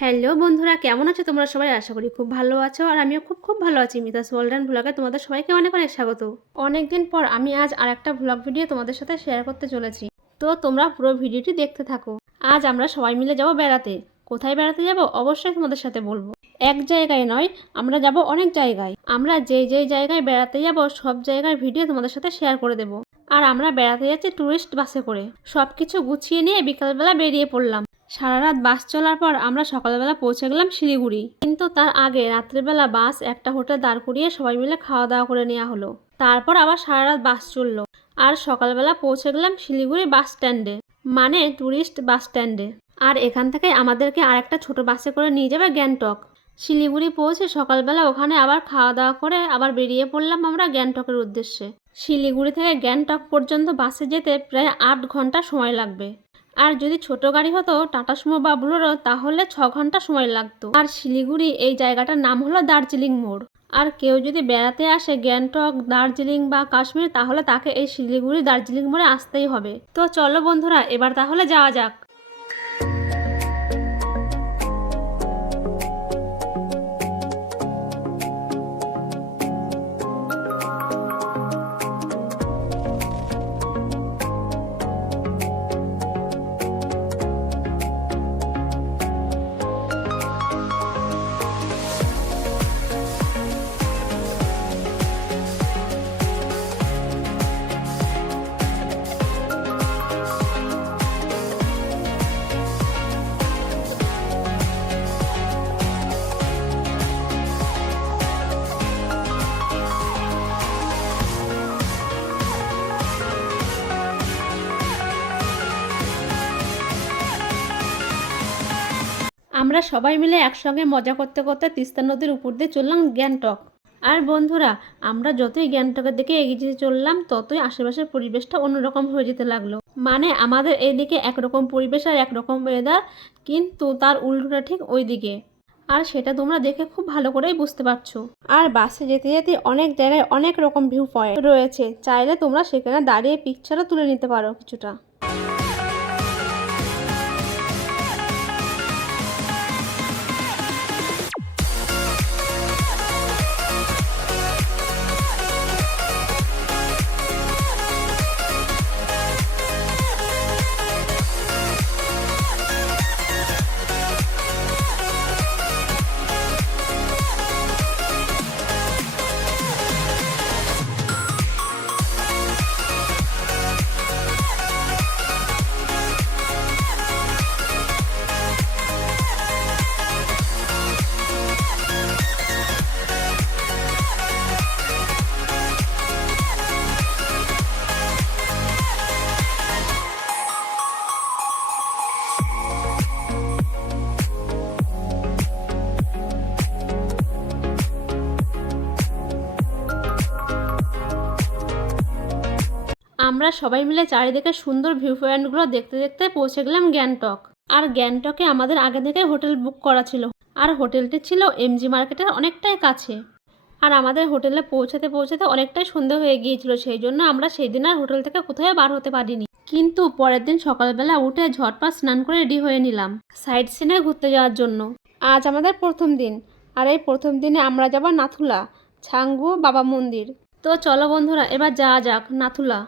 Hello বন্ধুরা, কেমন আছো তোমরা সবাই? আশা করি খুব ভালো আছো আর আমিও খুব খুব ভালো আছি মিতাস ওয়ার্ল্ড অ্যান্ড ভ্লগে তোমাদের সবাইকে অনেক অনেক স্বাগত। অনেকদিন পর আমি আজ আর একটা ভ্লগ ভিডিও তোমাদের সাথে শেয়ার করতে চলেছি। তো তোমরা পুরো ভিডিওটি দেখতে থাকো। আজ আমরা সবাই মিলে যাব বেড়াতে। কোথায় বেড়াতে যাব অবশ্যই তোমাদের সাথে বলব। এক জায়গায় নয়, আমরা যাব অনেক জায়গায়। আমরা যে যেই জায়গায় বেড়াতে যাব, সব জায়গার ভিডিও তোমাদের সাথে শেয়ার করে দেবো। আর আমরা বেড়াতে যাচ্ছি ট্যুরিস্ট বাসে করে। সব কিছু গুছিয়ে নিয়ে বিকালবেলা বেরিয়ে পড়লাম। সারা রাত বাস চলার পর আমরা সকালবেলা পৌঁছে গেলাম শিলিগুড়ি। কিন্তু তার আগে রাত্রেবেলা বাস একটা হোটেল দাঁড় করিয়ে সবাই মিলে খাওয়া দাওয়া করে নেওয়া হলো। তারপর আবার সারা রাত বাস চলল আর সকালবেলা পৌঁছে গেলাম শিলিগুড়ি বাস স্ট্যান্ডে মানে ট্যুরিস্ট বাস স্ট্যান্ডে। আর এখান থেকে আমাদেরকে আর একটা ছোট বাসে করে নিয়ে যাবে গ্যাংটক। শিলিগুড়ি পৌঁছে সকালবেলা ওখানে আবার খাওয়া দাওয়া করে আবার বেরিয়ে পড়লাম আমরা গ্যাংটকের উদ্দেশ্যে। শিলিগুড়ি থেকে গ্যাংটক পর্যন্ত বাসে যেতে প্রায় আট ঘণ্টা সময় লাগবে। আর যদি ছোট গাড়ি হতো টাটা সুমো বা বুলোরও তাহলে ছ ঘণ্টা সময় লাগতো। আর শিলিগুড়ি, এই জায়গাটার নাম হলো দার্জিলিং মোড়। আর কেউ যদি বেড়াতে আসে গ্যাংটক, দার্জিলিং বা কাশ্মীর, তাহলে তাকে এই শিলিগুড়ি দার্জিলিং মোড়ে আসতেই হবে। তো চলো বন্ধুরা, এবার তাহলে যাওয়া যাক। আমরা সবাই মিলে একসঙ্গে মজা করতে করতে তিস্তা নদীর উপর দিয়ে চললাম গ্যাংটক। আর বন্ধুরা, আমরা যতই গ্যাংটকের দিকে এগিয়ে যেতে চললাম, ততই আশেপাশের পরিবেশটা অন্যরকম হয়ে যেতে লাগল। মানে আমাদের এইদিকে একরকম পরিবেশ আর একরকম ওয়েদার কিন্তু তার উল্টোটা ঠিক ওই দিকে আর সেটা তোমরা দেখে খুব ভালো করেই বুঝতে পারছ। আর বাসে যেতে যেতে অনেক জায়গায় অনেক রকম ভিউ পয়েন্ট রয়েছে। চাইলে তোমরা সেখানে দাঁড়িয়ে পিকচারও তুলে নিতে পারো কিছুটা। আমরা সবাই মিলে চারিদিকে সুন্দর ভিউ পয়েন্টগুলো দেখতে দেখতে পৌঁছে গেলাম গ্যাংটক। আর গ্যাংটকে আমাদের আগে থেকে হোটেল বুক করা ছিল। আর হোটেলটি ছিল এমজি মার্কেটের অনেকটাই কাছে। আর আমাদের হোটেলে পৌঁছাতে পৌঁছাতে অনেকটাই সন্ধে হয়ে গিয়েছিল, সেই জন্য আমরা সেই দিন আর হোটেল থেকে কোথাও বার হতে পারিনি। কিন্তু পরের দিন সকালবেলা উঠে ঝটপট স্নান করে রেডি হয়ে নিলাম সাইড সিনে ঘুরতে যাওয়ার জন্য। আজ আমাদের প্রথম দিন। আর এই প্রথম দিনে আমরা যাব নাথুলা, ছাঙ্গু বাবা মন্দির। তো চলো বন্ধুরা, এবার যাওয়া যাক নাথুলা।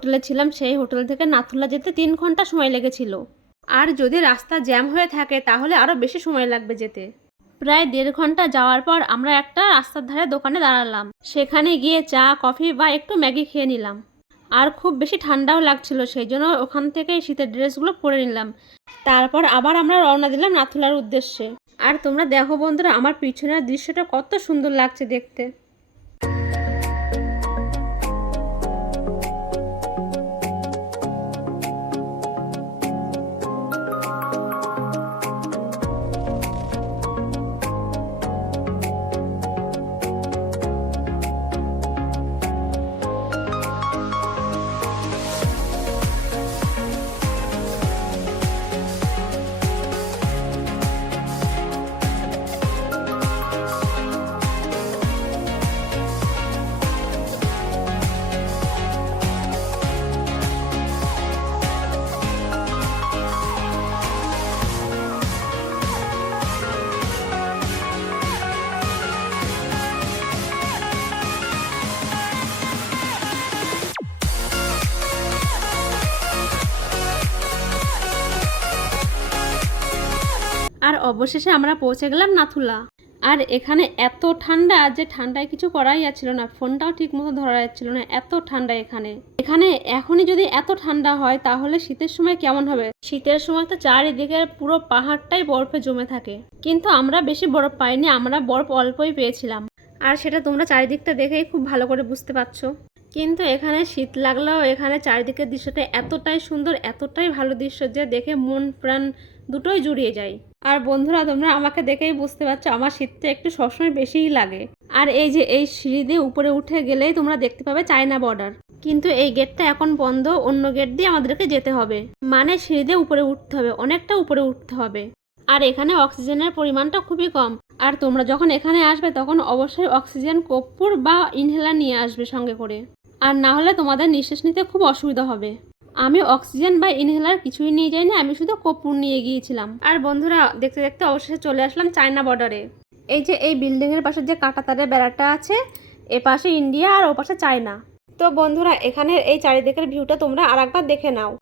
হোটেলে ছিলাম, সেই হোটেল থেকে নাথুলা যেতে তিন ঘণ্টা সময় লেগেছিল। আর যদি রাস্তা জ্যাম হয়ে থাকে, তাহলে আরও বেশি সময় লাগবে যেতে। প্রায় দেড় ঘণ্টা যাওয়ার পর আমরা একটা রাস্তার ধারে দোকানে দাঁড়ালাম। সেখানে গিয়ে চা, কফি বা একটু ম্যাগি খেয়ে নিলাম। আর খুব বেশি ঠান্ডাও লাগছিল, সেই জন্য ওখান থেকে শীতের ড্রেসগুলো পরে নিলাম। তারপর আবার আমরা রওনা দিলাম নাথুলার উদ্দেশ্যে। আর তোমরা দেখো বন্ধুরা, আমার পিছনের দৃশ্যটা কত সুন্দর লাগছে দেখতে। আর অবশেষে আমরা পৌঁছে গেলাম নাথুলা। আর এখানে এত ঠান্ডা যে ঠান্ডায় কিছু করাই যাচ্ছিল না, ফোনটাও ঠিক মতো ধরা যাচ্ছিল না, এত ঠান্ডা এখানে। এখানে এখনই যদি এত ঠান্ডা হয়, তাহলে শীতের সময় কেমন হবে? শীতের সময় তো চারিদিকে পুরো পাহাড়টাই বরফে জমে থাকে। কিন্তু আমরা বেশি বরফ পাইনি, আমরা বরফ অল্পই পেয়েছিলাম। আর সেটা তোমরা চারিদিকটা দেখেই খুব ভালো করে বুঝতে পারছ। কিন্তু এখানে শীত লাগলেও এখানে চারিদিকের দৃশ্যটা এতটাই সুন্দর, এতটাই ভালো দৃশ্য যে দেখে মন প্রাণ দুটোই জুড়িয়ে যায়। আর বন্ধুরা, তোমরা আমাকে দেখেই বুঝতে পারছ, আমার শীতটা একটু সবসময় বেশিই লাগে। আর এই যে এই সিঁড়ি দিয়ে উপরে উঠে গেলেই তোমরা দেখতে পাবে চায়না বর্ডার কিন্তু এই গেটটা এখন বন্ধ, অন্য গেট দিয়ে আমাদেরকে যেতে হবে। মানে সিঁড়ি দিয়ে উপরে উঠতে হবে, অনেকটা উপরে উঠতে হবে। আর এখানে অক্সিজেনের পরিমাণটা খুবই কম। আর তোমরা যখন এখানে আসবে, তখন অবশ্যই অক্সিজেন কর্পূর বা ইনহেলার নিয়ে আসবে সঙ্গে করে। আর না হলে তোমাদের নিঃশ্বাস নিতে খুব অসুবিধা হবে। আমি অক্সিজেন বা ইনহেলার কিছুই নিয়ে যাইনি আমি শুধু কর্পূর নিয়ে গিয়েছিলাম। আর বন্ধুরা দেখতে দেখতে অবশেষে চলে আসলাম চায়না বর্ডারে। এই যে এই বিল্ডিংয়ের পাশে যে কাঁটা তারের বেড়াটা আছে এ পাশে ইন্ডিয়া আর ও পাশে চায়না। তো বন্ধুরা এখানের এই চারিদিকের ভিউটা তোমরা আর একবার দেখে নাও।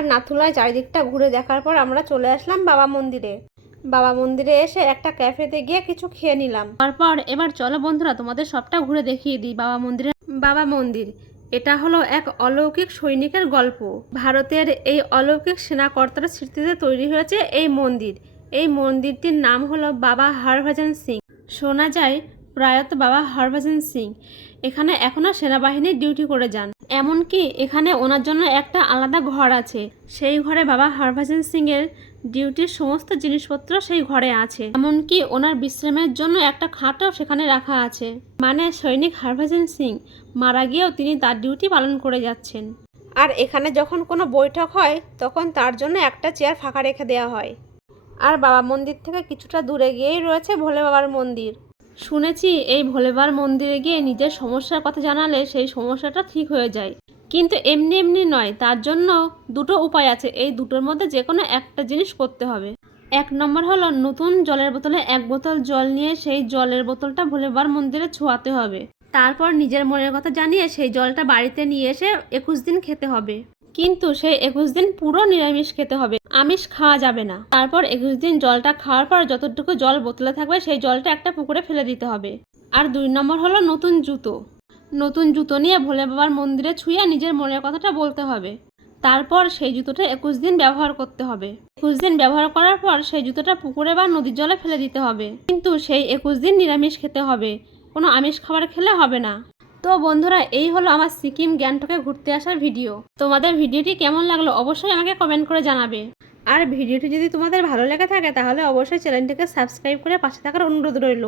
আর নাথুলায় চারিদিকটা ঘুরে দেখার পর আমরা চলে আসলাম বাবা মন্দিরে। বাবা মন্দিরে এসে একটা ক্যাফেতে গিয়ে কিছু খেয়ে নিলাম। তারপর এবার চলো বন্ধুরা তোমাদের সবটা ঘুরে দেখিয়ে দিই বাবা মন্দিরে বাবা মন্দির এটা হলো এক অলৌকিক সৈনিকের গল্প। ভারতের এই অলৌকিক সেনাকর্তার স্মৃতিতে তৈরি হয়েছে এই মন্দির। এই মন্দিরটির নাম হলো বাবা হরভজন সিং। শোনা যায় প্রয়াত বাবা হরভজন সিং। এখানে এখনও সেনাবাহিনী ডিউটি করে যান। এমনকি এখানে ওনার জন্য একটা আলাদা ঘর আছে। সেই ঘরে বাবা হরভজন সিং এর ডিউটির সমস্ত জিনিসপত্র সেই ঘরে আছে। এমনকি ওনার বিশ্রামের জন্য একটা খাটও সেখানে রাখা আছে। মানে সৈনিক হরভজন সিং মারা গিয়েও তিনি তার ডিউটি পালন করে যাচ্ছেন। আর এখানে যখন কোনো বৈঠক হয়, তখন তার জন্য একটা চেয়ার ফাঁকা রেখে দেওয়া হয়। আর বাবা মন্দির থেকে কিছুটা দূরে গিয়েই রয়েছে ভোলে বাবার মন্দির। শুনেছি এই ভোলেবার মন্দিরে গিয়ে নিজের সমস্যার কথা জানালে সেই সমস্যাটা ঠিক হয়ে যায়। কিন্তু এমনি এমনি নয়, তার জন্য দুটো উপায় আছে। এই দুটোর মধ্যে যে কোনো একটা জিনিস করতে হবে। এক নম্বর হলো নতুন জলের বোতলে এক বোতল জল নিয়ে সেই জলের বোতলটা ভোলেবার মন্দিরে ছোঁয়াতে হবে। তারপর নিজের মনের কথা জানিয়ে সেই জলটা বাড়িতে নিয়ে এসে একুশ দিন খেতে হবে। কিন্তু সেই একুশ দিন পুরো নিরামিষ খেতে হবে। আমিষ খাওয়া যাবে না। তারপর একুশ দিন জলটা খাওয়ার পর যতটুকু জল বোতলে থাকবে, সেই জলটা একটা পুকুরে ফেলে দিতে হবে। আর দুই নম্বর হলো নতুন জুতো। নতুন জুতো নিয়ে ভোলে বাবার মন্দিরে ছুঁয়ে নিজের মনের কথাটা বলতে হবে। তারপর সেই জুতোটা একুশ দিন ব্যবহার করতে হবে। একুশ দিন ব্যবহার করার পর সেই জুতোটা পুকুরে বা নদীর জলে ফেলে দিতে হবে। কিন্তু সেই একুশ দিন নিরামিষ খেতে হবে। কোনো আমিষ খাবার খেলে হবে না। তো বন্ধুরা, এই হলো আমার সিকিম গ্যাংটকে ঘুরতে আসার ভিডিও। তোমাদের ভিডিওটি কেমন লাগল অবশ্যই আমাকে কমেন্ট করে জানাবে। আর ভিডিওটি যদি তোমাদের ভালো লেগে থাকে, তাহলে অবশ্যই চ্যানেলটিকে সাবস্ক্রাইব করে পাশে থাকার অনুরোধ রইল।